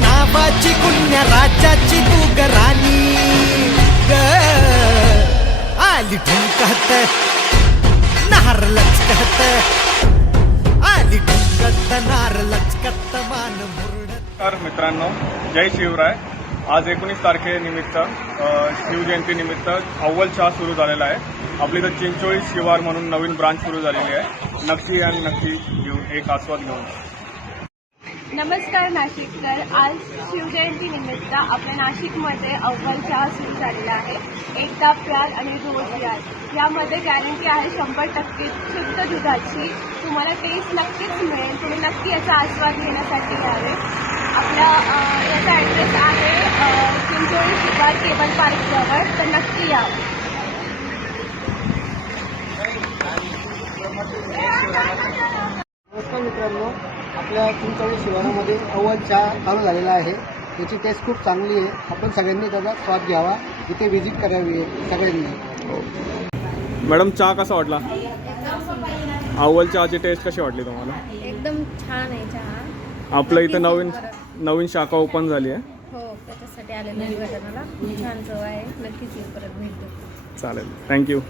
नावाची कुण्या राजाची तू गराणी ग आली ठुमकत नार लचकत आली ठुमकत नार लचकत मान मुरड. तर मित्रांनो, जय शिवराय. आज 19 तारखेनिमित्त शिवजयंतीनिमित्त अव्वल चहा सुरू झालेला आहे. आपली तर चिंचोळी शिवार म्हणून नवीन ब्रांच सुरू झालेली आहे. नक्की आणि नक्की घेऊन एक आस्वाद घेऊन. नमस्कार नाशिककर. आज शिवजयंतीनिमित्त आपल्या नाशिकमध्ये अव्वल चहा सुरू झालेला आहे. एकदा प्यार आणि रोज याद यामध्ये गॅरंटी आहे 100% शुद्ध दुधाची. तुम्हाला टेस्ट नक्कीच मिळेल. तुम्ही नक्की याचा आस्वाद घेण्यासाठी यावे. आपला याचा ॲड्रेस आहे चिंचोळी शिवार केबल पार्क जवळ, तर नक्की यावं. नमस्कार मित्रांनो, आपल्या चिंचोळी शिवारामध्ये अव्वल चहा चालू झालेला आहे. याची टेस्ट खूप चांगली आहे. आपण सगळ्यांनी त्याचा स्वाद घ्यावा, इथे व्हिजिट करावी सगळ्यांनी. मॅडम, चहा कसा वाटला? अव्वल चहाची टेस्ट कशी वाटली तुम्हाला? एकदम छान आहे चहा. आपल्या इथं नवीन शाखा ओपन झाली आहे. हो, त्याच्यासाठी आलेलं उद्घाटनाला. छान चव आहे. नक्कीच येऊ, परत भेट देऊ. चालेल, थँक्यू.